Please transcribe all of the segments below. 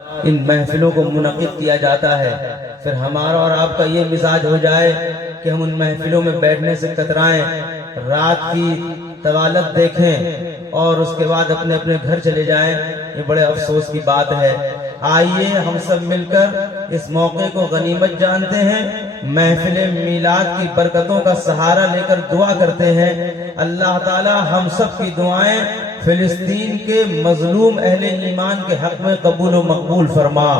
ان محفلوں کو منعقد کیا جاتا ہے، پھر ہمارا اور آپ کا یہ مزاج ہو جائے کہ ہم ان محفلوں میں بیٹھنے سے کترائیں، رات کی طوالت دیکھیں اور اس کے بعد اپنے اپنے گھر چلے جائیں، یہ بڑے افسوس کی بات ہے۔ آئیے ہم سب مل کر اس موقع کو غنیمت جانتے ہیں، محفل میلاد کی برکتوں کا سہارا لے کر دعا کرتے ہیں۔ اللہ تعالی ہم سب کی دعائیں فلسطین کے مظلوم اہل ایمان کے حق میں قبول و مقبول فرما۔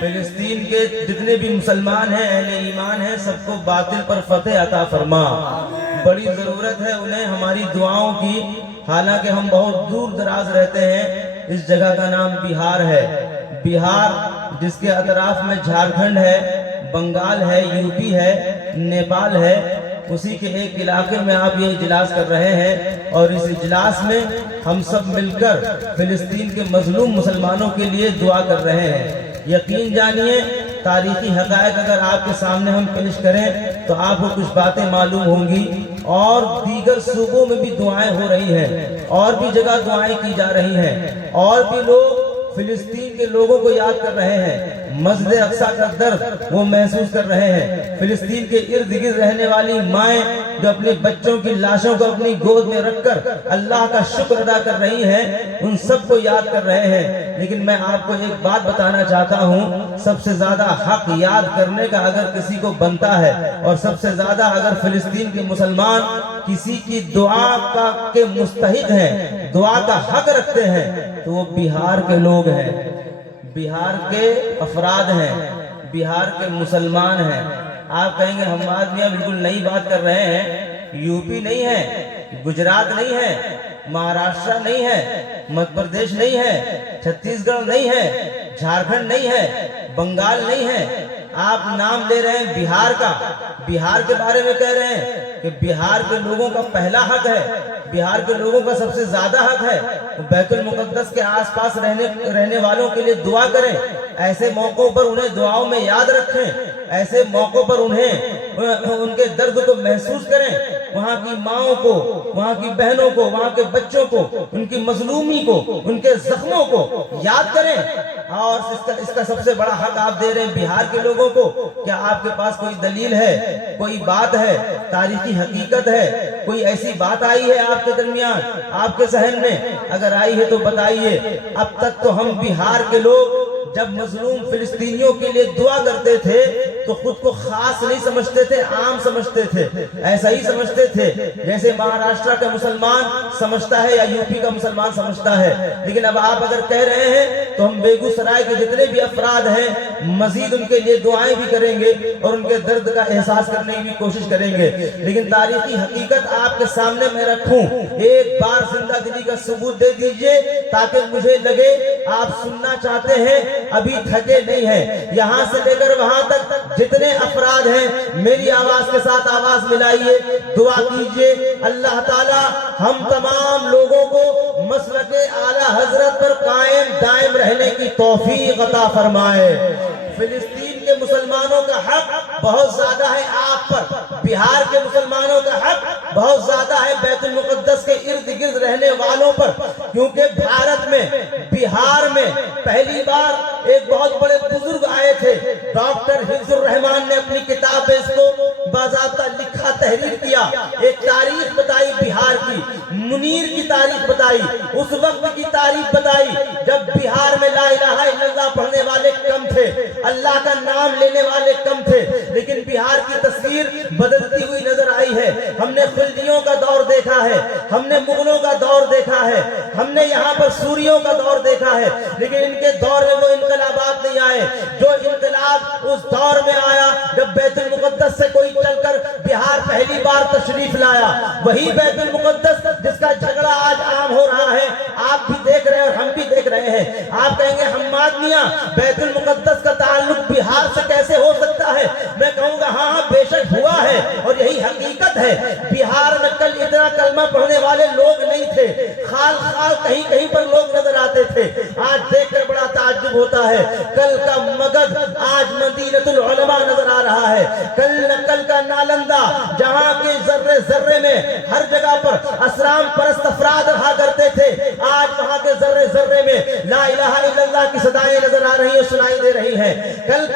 فلسطین کے جتنے بھی مسلمان ہیں، اہل ایمان ہیں، سب کو باطل پر فتح عطا فرما۔ بڑی ضرورت ہے انہیں ہماری دعاؤں کی، حالانکہ ہم بہت دور دراز رہتے ہیں۔ اس جگہ کا نام بہار ہے، بہار جس کے اطراف میں جھارکھنڈ ہے، بنگال ہے، یو پی ہے، نیپال ہے، اسی کے ایک علاقے میں آپ یہ اجلاس کر رہے ہیں، اور اس اجلاس میں ہم سب مل کر فلسطین کے مظلوم مسلمانوں کے لیے دعا کر رہے ہیں۔ یقین جانیے تاریخی حقائق اگر آپ کے سامنے ہم پیش کریں تو آپ کو کچھ باتیں معلوم ہوں گی، اور دیگر صوبوں میں بھی دعائیں ہو رہی ہیں، اور بھی جگہ دعائیں کی جا رہی ہیں، اور بھی لوگ فلسطین کے لوگوں کو یاد کر رہے ہیں، مسجد اقصیٰ کا درد وہ محسوس کر رہے ہیں۔ فلسطین کے ارد گرد رہنے والی مائیں جو اپنے بچوں کی لاشوں کو اپنی گود میں رکھ کر اللہ کا شکر ادا کر رہی ہیں، ان سب کو یاد کر رہے ہیں۔ لیکن میں آپ کو ایک بات بتانا چاہتا ہوں، سب سے زیادہ حق یاد کرنے کا اگر کسی کو بنتا ہے، اور سب سے زیادہ اگر فلسطین کے مسلمان کسی کی دعا کے مستحق ہیں، دعا کا حق رکھتے ہیں، تو وہ بہار کے لوگ ہیں، بہار کے افراد ہیں، بہار کے مسلمان ہیں۔ آپ کہیں گے ہم آدمیاں بالکل نئی بات کر رہے ہیں، یو پی نہیں ہے، گجرات نہیں ہے، مہاراشٹر نہیں ہے، مدھیہ پردیش نہیں ہے، چھتیس گڑھ نہیں ہے، جھارکھنڈ نہیں ہے، بنگال نہیں ہے، آپ نام لے رہے ہیں بہار کا، بہار کے بارے میں کہہ رہے ہیں کہ بہار کے لوگوں کا پہلا حق ہے، بہار کے لوگوں کا سب سے زیادہ حق ہے، بیت المقدس کے آس پاس رہنے والوں کے لیے دعا کریں، ایسے موقعوں پر انہیں دعاؤں میں یاد رکھیں، ایسے موقعوں پر ان کے درد کو محسوس کریں، وہاں کی ماؤں کو، وہاں کی بہنوں کو، وہاں کے بچوں کو، ان کی مظلومی کو، ان کے زخموں کو یاد کریں۔ اور اس کا سب سے بڑا حق آپ دے رہے ہیں بہار کے لوگوں کو۔ کیا آپ کے پاس کوئی دلیل ہے، کوئی بات ہے، تاریخی حقیقت ہے، کوئی ایسی بات آئی ہے آپ کے درمیان، آپ کے ذہن میں؟ اگر آئی ہے تو بتائیے۔ اب تک تو ہم بہار کے لوگ جب مظلوم فلسطینیوں کے لیے دعا کرتے تھے تو خود کو خاص نہیں سمجھتے تھے، عام سمجھتے تھے، ایسا ہی سمجھتے تھے جیسے مہاراشٹر کا مسلمان سمجھتا ہے یا یو پی کا مسلمان سمجھتا ہے۔ لیکن اب آپ اگر کہہ رہے ہیں تو ہم بیگو سرائے کے جتنے بھی افراد ہیں مزید ان کے لیے دعائیں بھی کریں گے، اور ان کے درد کا احساس کرنے کی بھی کوشش کریں گے۔ لیکن تاریخی حقیقت آپ کے سامنے میں رکھوں، ایک بار زندہ دلی کا ثبوت دے دیجئے تاکہ مجھے لگے آپ سننا چاہتے ہیں، ابھی تھکے نہیں ہیں۔ یہاں سے لے کر وہاں تک جتنے افراد ہیں میری آواز کے ساتھ آواز ملائیے، دعا کیجئے اللہ تعالی ہم تمام لوگوں کو مسلک اعلیٰ حضرت پر قائم دائم رہنے کی توفیق عطا فرمائے۔ فلسطین کے مسلمانوں کا حق بہت زیادہ ہے آپ پر، بہار کے مسلمانوں کا حق بہت زیادہ ہے بیت المقدس کے ارد گرد رہنے والوں پر، کیونکہ بھارت میں، بہار میں پہلی بار ایک بہت بڑے بزرگ آئے تھے، ڈاکٹر حفظ الرحمان نے اپنی کتاب میں اس کو باضابطہ لکھا، تحریر کیا، ایک تاریخ بتائی بہار کی، منیر کی تاریخ بتائی، اس وقت کی تاریخ بتائی جب بہار میں لا الہ الا اللہ پڑھنے والے کم تھے، اللہ کا نام لینے والے کم تھے، لیکن بہار کی تصویر بدلتی ہوئی نظر آئی ہے۔ ہم نے خلجیوں کا دور دیکھا ہے، ہم نے مغلوں کا دور دیکھا ہے، ہم نے یہاں پر سوریوں کا دور دیکھا ہے، لیکن ان کے دور میں وہ انقلابات نہیں آئے جو انقلاب اس دور میں آیا جب بیت المقدس سے کوئی چل کر بہار پہلی بار تشریف لایا۔ وہی بیت المقدس جس کا جھگڑا آج عام ہو رہا ہے، آپ بھی دیکھ رہے ہیں اور ہم بھی دیکھ رہے ہیں۔ آپ کہیں گے ہم آدمیاں بیت المقدس کا تعلق بہار سے کیسے ہو سکتا ہے؟ میں کہوں گا ہاں بے شک ہوا ہے، اور یہی حقیقت ہے۔ بہار میں کل اتنا کلمہ پڑھنے والے لوگ نہیں تھے، خال خال کہیں کہیں پر لوگ نظر آتے تھے۔ آج دیکھ کر بڑا تعجب ہوتا ہے، کل کا مگدھ آج مدینۃ العلماء نظر آ رہا ہے، کل کا نالندہ جہاں کے ذرے ذرے میں ہر جگہ پر اسرام پرست افراد رہا کرتے تھے، آج وہاں کے ذرے ذرے میں لا الہ الا اللہ کی صدائیں نظر آ رہی ہیں سنائی دے رہی ہیں. کل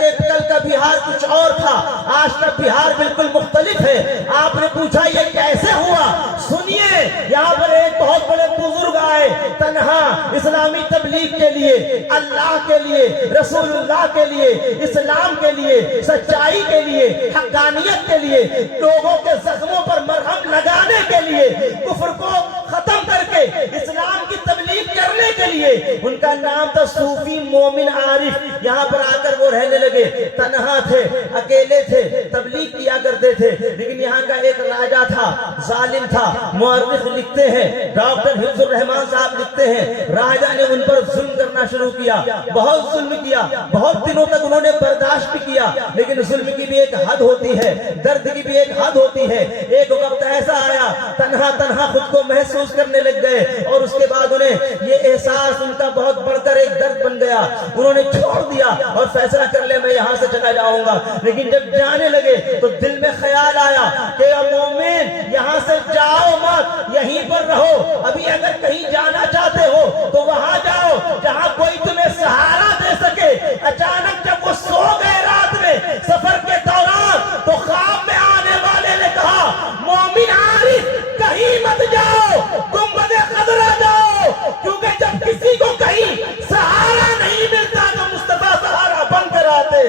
کا بہار کچھ اور تھا, آج کا بہار بالکل مختلف ہے. آپ نے پوچھا یہ کیسے ہوا؟ سنیے, یہاں پر ایک بہت بڑے بزرگ آئے تنہا اسلامی تبلیغ کے لیے, اللہ کے لیے, رسول اللہ کے لیے, اسلام کے لیے, سچائی کے لیے, حقانیت کے لیے, لوگوں کے زخموں پر مرہم لگانے کے لیے, کفر کو ختم کر کے اسلام کی تبلیغ کرنے کے لیے. ان کا نام تھا صوفی مومن عارف. یہاں پر آ کر وہ رہنے لگے, تنہا تھے, اکیلے تھے, تبلیغ کیا کرتے تھے. لیکن یہاں کا ایک راجا تھا, ظالم تھا. مورخ لکھتے ہیں, ڈاکٹر حفظ الرحمان صاحب لکھتے ہیں, راجا نے ان پر ظلم کرنا شروع کیا, بہت ظلم کیا, بہت دنوں تک انہوں نے برداشت بھی کیا. لیکن ظلم کی بھی ایک حد ہوتی ہے, درد کی بھی ایک حد ہوتی ہے. ایک وقت ایسا آیا, تنہا خود کو محسوس کرنے لگ گئے, اور اس کے بعد انہیں یہ احساس ان کا بہت بڑھ کر ایک درد بن گیا. انہوں نے چھوڑ دیا اور فیصلہ کر لیا میں یہاں سے چلا جاؤں گا. لیکن جب جانے لگے تو دل میں خیال آیا کہ مومن یہاں سے جاؤ مت, یہیں پر رہو. ابھی اگر کہیں جانا چاہتے ہو تو وہاں جاؤ جہاں کوئی تمہیں سہارا دے سکے. اچانک جب وہ سو گئے رات میں سفر کے دوران, تو خواب میں آنے والے نے کہا مومن عارف کہیں مت جاؤ, گنبد خضرا جاؤ, کیونکہ جب کسی کو کہیں سہارا نہیں ملتا تو مصطفیٰ سہارا بن کر آتے.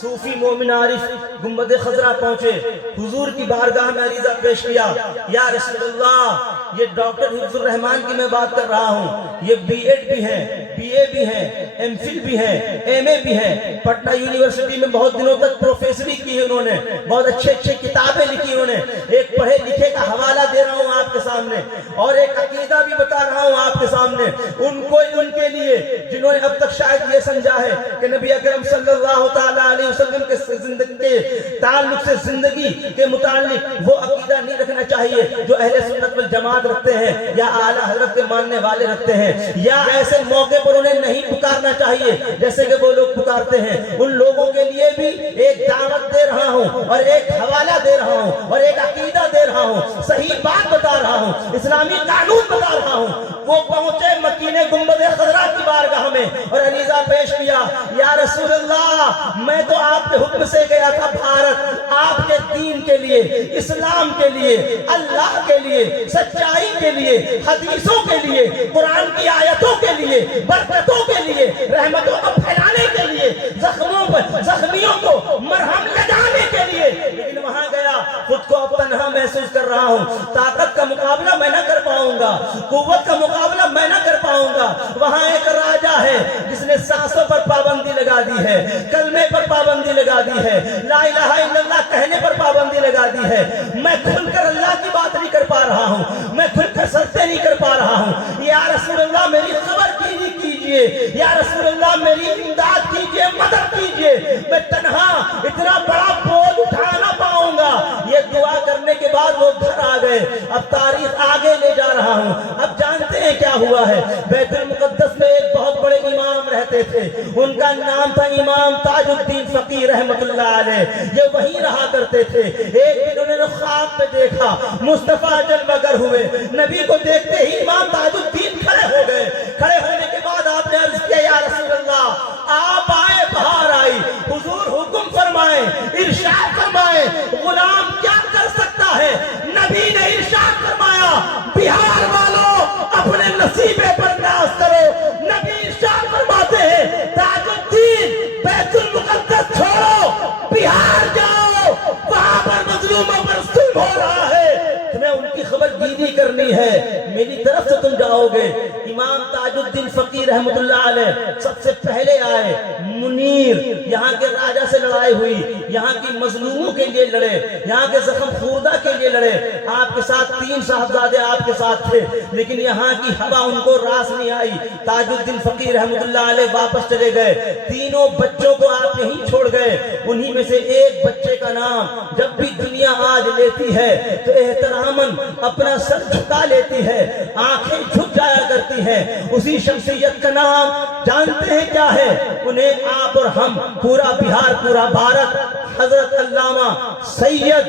صوفی مومن عارف گنبد خضرا پہنچے, حضور کی بارگاہ میں عریضہ پیش کیا, یا رسول اللہ, یہ ڈاکٹر حفظ الرحمان کی میں بات کر رہا ہوں, یہ بی ایڈ بھی ہیں, بی اے بھی ہیں, ایم فل بھی ہیں, ایم اے بھی ہیں, پٹنہ یونیورسٹی میں بہت دنوں تک پروفیسری کی ہے انہوں نے, بہت اچھے کتابیں لکھی انہوں نے. ایک پڑھے لکھے کا حوالہ دے رہا ہوں آپ کے سامنے, اور ایک عقیدہ بھی بتا رہا ہوں آپ کے سامنے. ان کے لیے جنہوں نے اب تک شاید یہ سمجھا ہے کہ نبی اکرم صلی اللہ تعالیٰ علیہ وسلم کے زندگی کے تعلق سے, زندگی کے متعلق وہ عقیدہ نہیں رکھنا چاہیے جو اہل سنت والجماعت رکھتے ہیں یا اعلیٰ حضرت کے ماننے والے رکھتے ہیں, یا ایسے موقع پر انہیں نہیں پکارنا چاہیے جیسے کہ وہ لوگ پکارتے ہیں. ان لوگوں کے لیے بھی ایک دعوت دے رہا ہوں, اور ایک حوالہ دے رہا ہوں, اور ایک عقیدہ دے رہا ہوں, صحیح بات بتا رہا ہوں, اسلامی قانون بتا رہا ہوں. وہ پہنچے مکینے گنبد خضرا کی بارگاہ میں اور عریضہ پیش کیا, یا رسول اللہ, میں تو آپ کے حکم سے گیا تھا بھارت, آپ کے دین کے لیے, اسلام کے لیے, اللہ کے لیے, سچائی کے لیے, حدیثوں کے لیے, قرآن کی آیتوں کے لیے, برکتوں کے لیے, رحمتوں کو پھیلانے کے لیے, زخمیوں کو مرہم لگانے کے لیے. لیکن وہاں گیا, خود کو اب تنہا محسوس کر رہا ہوں, طاقت کا مقابلہ میں نہ کر پاؤں گا, قوت کا مقابلہ میں نہ کر پاؤں گا. وہاں ایک راجا ہے جس نے سانسوں پر پابندی لگا دی ہے, کلمے پر پابندی لگا دی ہے, لا الہ الا اللہ کہنے پر پابندی لگا دی ہے. میں کھل کر اللہ کی بات نہیں کر پا رہا ہوں, میں کھل کر سجدے نہیں کر پا رہا ہوں. یا رسول اللہ میری خبر کیجیے, یا رسول اللہ میری امداد کیجیے, مدد کیجیے, میں تنہا اتنا بڑا بوجھ اٹھا نہ پاؤں گا. یہ دعا کرنے کے بعد وہ گھر آ گئے. اب تاریخ آگے لے جا رہا ہوں. اب جانتے ہیں کیا ہوا ہے؟ بیت المقدس میں ایک بہت بڑے امام رہتے تھے, ان کا نام تھا امام تاج الدین فقی رحمت اللہ علیہ. یہ وہیں رہا کرتے تھے. ایک دن انہوں نے خواب میں دیکھا مصطفیٰ جلوہ گر ہوئے, نبی کو دیکھتے ہی امام تاج الدین کھڑے ہو گئے. کھڑے ہونے کے بعد آپ نے عرض کیا, یا رسول اللہ, آپ آئے, بہار آئی, حضور حکم فرمائیں, ارشاد فرمائیں, غلام کیا کر سکتا ہے؟ نبی نے ارشاد فرمایا, بہار والوں اپنے نصیبے پر ناز کرو. نبی ارشاد فرماتے ہیں, تاج الدین بیت المقدس چھوڑو, بہار جاؤ, وہاں پر مظلوموں پر ظلم ہو رہا ہے, تمہیں ان کی خبر گیری کرنی ہے, میری طرف سے تم جاؤ گے. امام تاج الدین فقی رحمت اللہ علیہ سب سے پہلے آئے. منیر یہاں کے راجہ سے لڑائی ہوئی, یہاں کی مظلوموں کے لیے لڑے, یہاں کے زخم خوردہ کے لیے لڑے. آپ کے ساتھ 3 صاحبزادے آپ کے ساتھ تھے, لیکن یہاں کی ہوا ان کو راس نہیں آئی. تاج الدین فقی رحمت اللہ علیہ واپس چلے گئے. تینوں بچوں کو آپ یہیں چھوڑ گئے. انہی میں سے ایک بچے کا نام جب بھی دنیا آج لیتی ہے تو احتراماً اپنا سر جھکا لیتی ہے, آنکھیں جھک جایا کرتی ہیں. اسی شخصیت کا نام جانتے ہیں کیا ہے؟ انہیں آپ اور ہم, پورا بہار, پورا بھارت, حضرت علامہ سید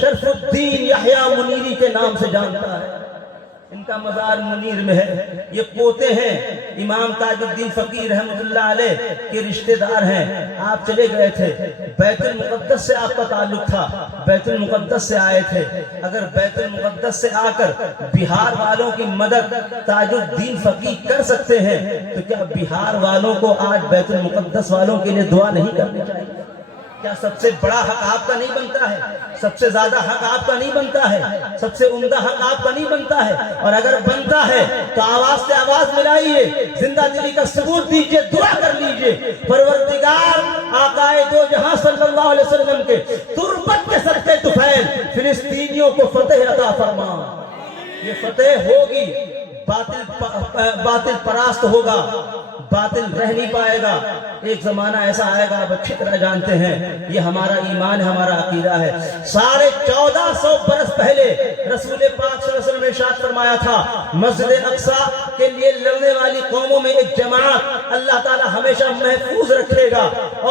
شرف الدین یحییٰ منیری کے نام سے جانتا ہے. ان کا مزار منیر میں ہے، یہ پوتے ہیں امام تاج الدین فقیر رحمۃ اللہ علیہ کے رشتہ دار ہیں۔ آپ چلے گئے تھے، بیت المقدس سے آپ کا تعلق تھا، بیت المقدس سے آئے تھے۔ اگر بیت المقدس سے آ کر بہار والوں کی مدد تاج الدین فقیر کر سکتے ہیں تو کیا بہار والوں کو آج بیت المقدس والوں کے لیے دعا نہیں کرنی چاہیے؟ کیا سب سے بڑا حق آپ کا نہیں بنتا ہے؟ سب سے زیادہ حق آپ کا نہیں بنتا ہے؟ سب سے عمدہ حق آپ کا نہیں بنتا ہے؟ اور اگر بنتا ہے تو آواز سے آواز ملائیے، زندہ دلی کا ثبوت دیجئے، دعا کر لیجئے، پروردگار آقائے دو جہاں صلی اللہ علیہ وسلم کے تربت کے صدقے طفیل فلسطینیوں کو فتح عطا فرما۔ یہ فتح ہوگی، باطل پراست ہوگا، باطل رہ نہیں پائے گا۔ ایک زمانہ ایسا آئے گا، آپ اچھی طرح جانتے ہیں، یہ ہمارا ایمان ہے، ہمارا عقیدہ ہے۔ 1450 برس پہلے رسول پاک صلی اللہ علیہ وسلم نے ارشاد فرمایا تھا، مسجد اقصیٰ کے لیے لڑنے والی قوموں میں ایک جماعت اللہ تعالی ہمیشہ محفوظ رکھے گا،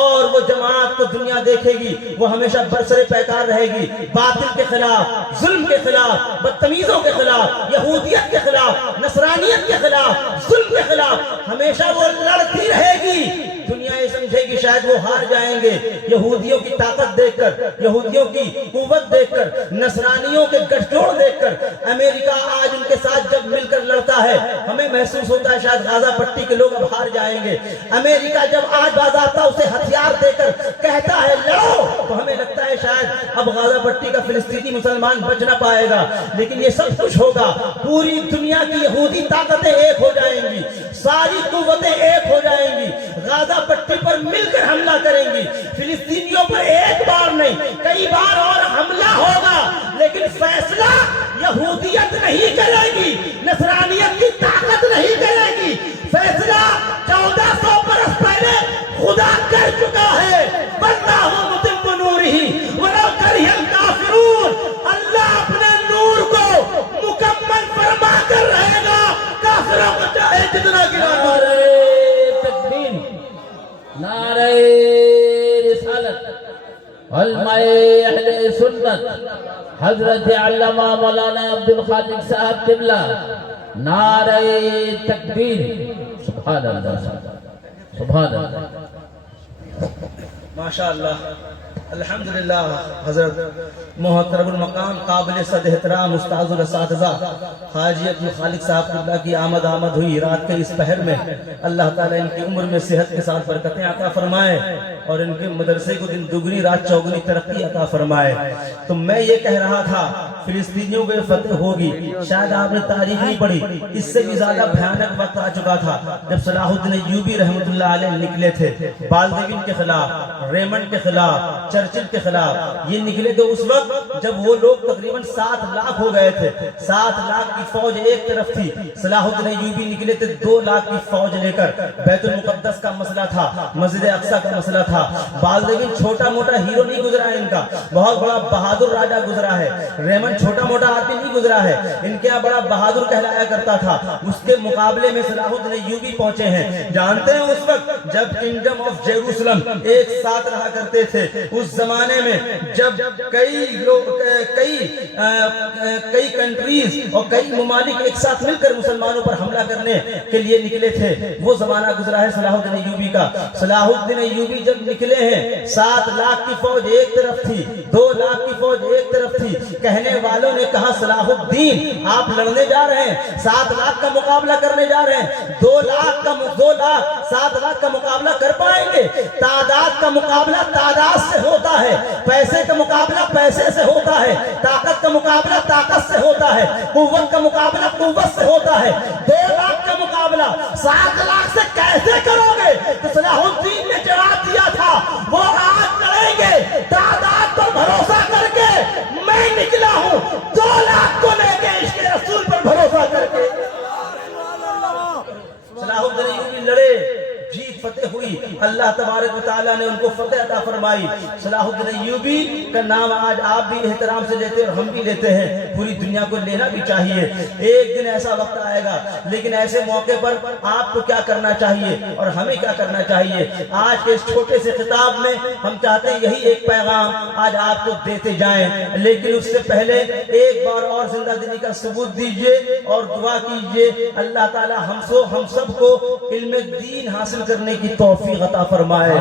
اور وہ جماعت کو دنیا دیکھے گی، وہ ہمیشہ برسر پیکار رہے گی، باطل کے خلاف، ظلم کے خلاف، بدتمیزوں کے خلاف، یہودیت کے خلاف، نصرانیت کے خلاف، ظلم کے خلاف ہمیشہ وہ لڑتی رہے گی۔ دنیا یہ سمجھے گی شاید وہ ہار جائیں گے، یہودیوں کی طاقت دیکھ کر، یہودیوں کی قوت دیکھ کر، نصرانیوں کے گٹھ جوڑ دیکھ کر۔ امریکہ آج ان کے ساتھ جب مل کر لڑتا ہے، ہمیں محسوس ہوتا ہے شاید غازہ پٹی کے لوگ اب ہار جائیں گے۔ امریکہ جب آج باضابطہ اسے ہتھیار دے کر کہتا ہے لڑو، تو ہمیں لگتا ہے شاید اب غازہ پٹی کا فلسطینی مسلمان بچ نہ پائے گا۔ لیکن یہ سب کچھ ہوگا، پوری دنیا کی یہودی طاقتیں ایک ہو جائیں گی، ساری قوتیں ایک ہو جائیں گی، غازہ پٹی پر مل کر حملہ کریں گی۔ فلسطینیوں پر ایک بار نہیں کئی بار اور حملہ ہوگا، لیکن فیصلہ یہودیت نہیں کرے گی، نصرانیت کی طاقت نہیں کرے گی۔ فیصلہ 1400 برس پہلے خدا کر چکا ہے، واللہ متم نورہ ولو کرہ الکافرون۔ اللہ اپنے نور کو مکمل فرما کر رہے گا، کافروں کو چاہے جتنا گرانا۔ نعرہ رسالت، علماء اہل سنت حضرت علامہ مولانا عبد الخالق صاحب قبلہ، نعرہ تکبیر، سبحان اللہ، سبحان اللہ، ماشاءاللہ، الحمدللہ۔ حضرت محترم المقام قابل صد احترام استاذ الاساتذہ حاجی عبد الخالق صاحب قبلہ کی آمد ہوئی رات کے اس پہر میں۔ اللہ تعالیٰ ان کی عمر میں صحت کے ساتھ برکتیں عطا فرمائے، اور ان کے مدرسے کو دن دگنی رات چوگنی ترقی عطا فرمائے۔ تو میں یہ کہہ رہا تھا فلسطینیوں کو فتح ہوگی، شاید آپ نے تاریخ نہیں پڑھی، اس سے بھی زیادہ بھیانک وقت آ چکا تھا جب صلاح الدین ایوبی رحمۃ اللہ علیہ نکلے تھے بالدوین کے خلاف، ریمنڈ کے خلاف، چرچل کے خلاف۔ یہ نکلے تھے اس وقت جب وہ لوگ تقریباً 7 لاکھ ہو گئے تھے، 7 لاکھ کی فوج ایک طرف تھی، صلاح الدین ایوبی نکلے تھے 2 لاکھ کی فوج لے کر۔ بیت المقدس کا مسئلہ تھا، مسجد اقصیٰ کا مسئلہ تھا۔ بالدوین چھوٹا موٹا ہیرو نہیں گزرا ہے، ان کا بہت بڑا بہادر راجہ گزرا ہے۔ ریمنڈ چھوٹا موٹا آدمی نہیں گزرا ہے، ان کے یہاں بڑا بہادر کہلایا کرتا تھا۔ اس کے مقابلے میں صلاح الدین ایوبی پہنچے ہیں۔ جانتے ہیں اس وقت جب کنگڈم آف جیروسلم ایک ساتھ رہا کرتے تھے، اس زمانے میں جب کئی کنٹریز اور کئی ممالک ایک ساتھ مل کر مسلمانوں پر حملہ کرنے کے لیے نکلے تھے، وہ زمانہ گزرا ہے صلاح الدین ایوبی کا۔ صلاح الدین ایوبی جب نکلے ہیں 7 لاکھ کی فوج ایک طرف تھی، 2 لاکھ کی فوج ایک طرف تھی۔ کہنے والوں نے کہا صلاح الدین آپ لڑنے جا رہے ہیں، 7 لاکھ کا مقابلہ کرنے جا رہے ہیں، 2 لاکھ 7 لاکھ کا مقابلہ کر پائیں گے؟ تعداد کا مقابلہ تعداد سے ہوتا ہے، پیسے کا مقابلہ پیسے سے ہوتا ہے، طاقت کا مقابلہ طاقت سے ہوتا ہے، قوت کا مقابلہ قوت سے ہوتا ہے۔ 2 لاکھ کا مقابلہ 7 لاکھ سے کیسے کرو گے؟ تو صلاح الدین نے جواب دیا تھا وہ آج لڑیں گے، تعداد پر بھروسہ کر کے میں نکلا ہوں، 2 لاکھ کو لے کے عشق رسول پر بھروسہ کر کے۔ صلاح الدین ایوبی لڑے، جیت فتح ہوئی، اللہ تبارک و تعالیٰ نے ان کو فتح عطا فرمائی۔ صلاح الدین ایوبی کا نام آج آپ بھی احترام سے لیتے اور ہم بھی لیتے ہیں، پوری دنیا کو لینا بھی چاہیے۔ ایک دن ایسا وقت آئے گا، لیکن ایسے موقع پر آپ کو کیا کرنا چاہیے اور ہمیں کیا کرنا چاہیے؟ آج کے اس چھوٹے سے خطاب میں ہم چاہتے ہیں یہی ایک پیغام آج آپ کو دیتے جائیں، لیکن اس سے پہلے ایک بار اور زندہ دلی کا ثبوت دیجئے اور دعا کیجئے اللہ تعالی ہم سب کو علم دین حاصل کرنے کی توفیق عطا فرمائے۔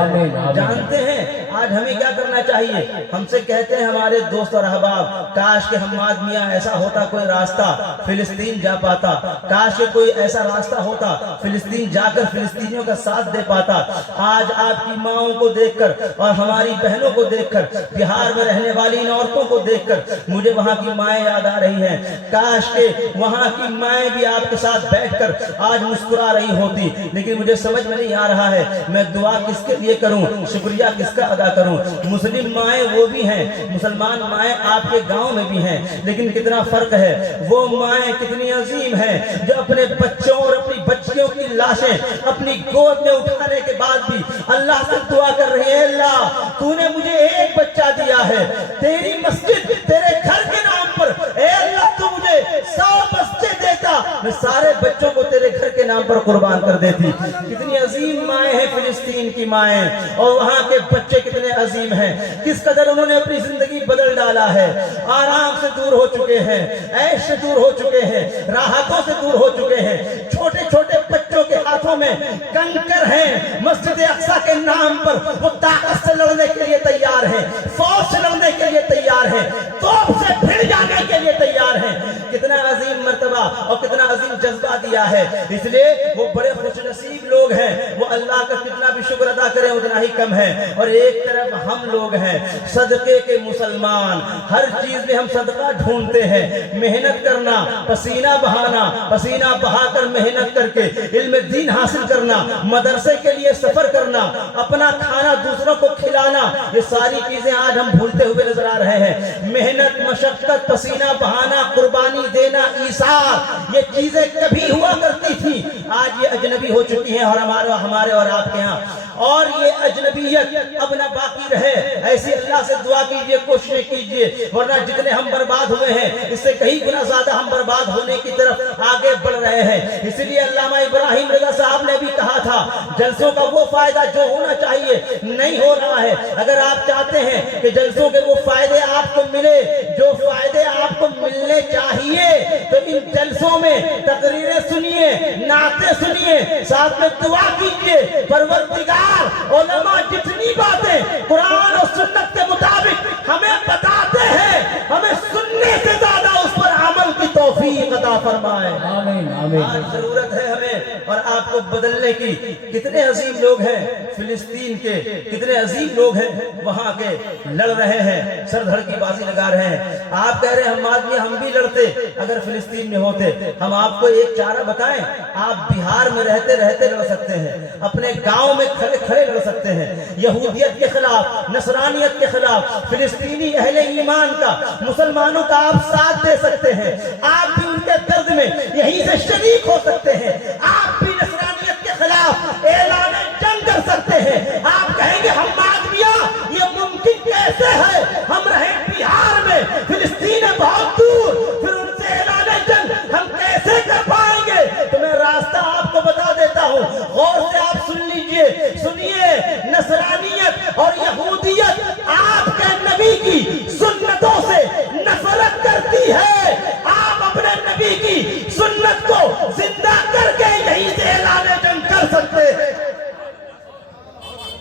جانتے ہیں آج ہمیں کیا کرنا چاہیے؟ ہم سے کہتے ہیں ہمارے دوست اور احباب، کاش کہ حماد میاں ایسا ہوتا کوئی راستہ فلسطین جا پاتا، کاش کہ کوئی ایسا راستہ ہوتا فلسطین جا کر فلسطینیوں کا ساتھ دے پاتا۔ آج آپ کی ماؤں کو دیکھ کر اور ہماری بہنوں کو دیکھ کر، بہار میں رہنے والی ان عورتوں کو دیکھ کر مجھے وہاں کی مائیں یاد آ رہی ہیں۔ کاش کہ وہاں کی مائیں بھی آپ کے ساتھ بیٹھ کر آج مسکرا رہی ہوتی، لیکن مجھے سمجھ میں نہیں آ رہا ہے میں دعا کس کے لیے کروں، شکریہ کس کا ادا کروں۔ مسلم مائیں وہ بھی ہیں، مسلمان مائیں آپ کے گاؤں میں بھی ہیں، لیکن کتنا فرق ہے۔ وہ مائیں کتنی عظیم ہیں جو اپنے بچوں اور اپنی بچیوں کی لاشیں اپنی گود میں اٹھانے کے بعد بھی اللہ سے دعا کر رہے ہیں، اللہ تو نے مجھے ایک بچہ دیا ہے، تیری مسجد تیرے گھر کے نام پر، اے اللہ تو مجھے 100 بچے دیتا، میں سارے بچوں کو تیرے گھر کے نام پر قربان کر دیتی۔ کتنی عظیم مائیں ہیں فلسطین کی مائیں، اور وہاں کے بچے کتنے عظیم ہیں، کس قدر انہوں نے اپنی زندگی بدل ڈالا ہے، آرام سے دور ہو چکے ہیں، عیش سے دور ہو چکے ہیں، راحتوں سے دور ہو چکے ہیں، چھوٹے چھوٹے بچوں کے ہاتھوں میں کنکر ہیں، مسجد اقصی کے نام پر وہ طاقت سے لڑنے کے لیے تیار ہیں، فوج سے لڑنے کے لیے تیار ہیں، توپ سے پھر جانے کے لیے تیار ہیں۔ کتنا عظیم مرتبہ اور کتنا عظیم جذبہ دیا ہے، اس لیے وہ بڑے خوش نصیب لوگ ہیں، وہ اللہ کا کتنا بھی شکر ادا کریں اتنا ہی کم ہے۔ اور ایک طرف ہم لوگ ہیں صدقے کے مسلمان، ہر چیز میں ہم صدقہ ڈھونڈتے ہیں، محنت کرنا، پسینہ بہانا، پسینہ بہا کر محنت کر کے علم دین حاصل کرنا، مدرسے کے لیے سفر کرنا، اپنا کھانا دوسروں کو کھلانا، یہ ساری چیزیں آج ہم بھولتے ہوئے نظر آ رہے ہیں۔ محنت، مشقت، پسینہ بہانا، قربانی دینا، ایثار، یہ چیزیں کبھی ہوا کرتی تھی، آج یہ اجنبی ہو چکی ہیں اور ہمارے اور آپ کے ہاں، اور یہ اجنبیت اب نہ باقی رہے۔ ایسی اللہ سے دعا کیجئے، کوششیں کیجئے، ورنہ جتنے ہم برباد ہوئے ہیں اس سے کہیں گنا زیادہ ہم برباد ہونے کی طرف آگے بڑھ رہے ہیں۔ اس لیے علامہ ابراہیم رضا صاحب نے بھی کہا تھا جلسوں کا وہ فائدہ جو ہونا چاہیے نہیں ہو رہا ہے۔ اگر آپ چاہتے ہیں کہ جلسوں کے وہ فائدے آپ کو ملے جو فائدے آپ کو ملنے چاہیے، تو ان جلسوں میں تقریریں سنیے، نعتیں سنیے، ساتھ میں دعا کیجئے، پروردگار علماء جتنی باتیں قرآن اور سنت کے مطابق ہمیں بتاتے ہیں، ہمیں سننے سے زیادہ اس پر عمل کی توفیق عطا فرمائے۔ آمین آمین۔ آج ضرورت ہے ہمیں اور آپ کو بدلنے کی۔ کتنے عظیم لوگ ہیں فلسطین کے، کتنے عظیم لوگ ہیں وہاں کے، لڑ رہے ہیں، سر دھڑ کی بازی لگا رہے ہیں۔ آپ کہہ رہے ہیں ہم بھی لڑتے اگر فلسطین میں ہوتے۔ ہم آپ کو ایک چارہ بتائیں، آپ بہار میں رہتے رہتے لڑ سکتے ہیں، اپنے گاؤں میں کھڑے کھڑے لڑ سکتے ہیں، یہودیت کے خلاف، نصرانیت کے خلاف، فلسطینی اہل ایمان کا، مسلمانوں کا آپ ساتھ دے سکتے ہیں، آپ بھی ان کے درد میں یہیں سے شریک ہو سکتے ہیں، آپ بھی نصرانیت کے خلاف اعلان جنگ کر سکتے ہیں۔ آپ کہیں گے حماد میاں یہ ممکن کیسے ہے، ہم رہیں بہار میں، فلسطین ہے بہت دور، پھر ان سے اعلان جنگ ہم کیسے کر پائیں گے؟ تو میں راستہ آپ کو بتا دیتا ہوں، غور سے آپ سن لیجئے، سنیے۔ نصرانیت اور یہودیت آپ کے نبی کی سنتوں سے نفرت کرتی ہے، آپ اپنے نبی کی سنت کو زندہ کر کے یہیں سے اعلان جنگ کر سکتے ہیں،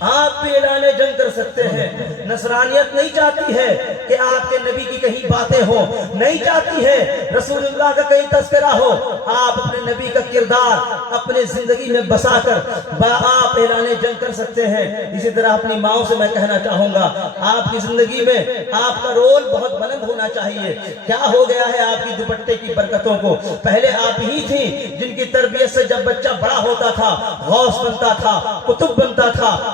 آپ بھی اعلان جنگ کر سکتے ہیں۔ نصرانیت نہیں چاہتی ہے کہ آپ کے نبی کی کہیں باتیں ہوں، نہیں چاہتی ہے رسول اللہ کا کہیں تذکرہ ہو۔ آپ اپنے نبی کا کردار اپنے زندگی میں بسا کر آپ اعلان جنگ کر سکتے ہیں۔ اسی طرح اپنی ماؤں سے میں کہنا چاہوں گا، آپ کی زندگی میں آپ کا رول بہت بلند ہونا چاہیے۔ کیا ہو گیا ہے آپ کی دوپٹے کی برکتوں کو؟ پہلے آپ ہی تھی جن کی تربیت سے جب بچہ بڑا ہوتا تھا غوث بنتا تھا، قطب بنتا تھا،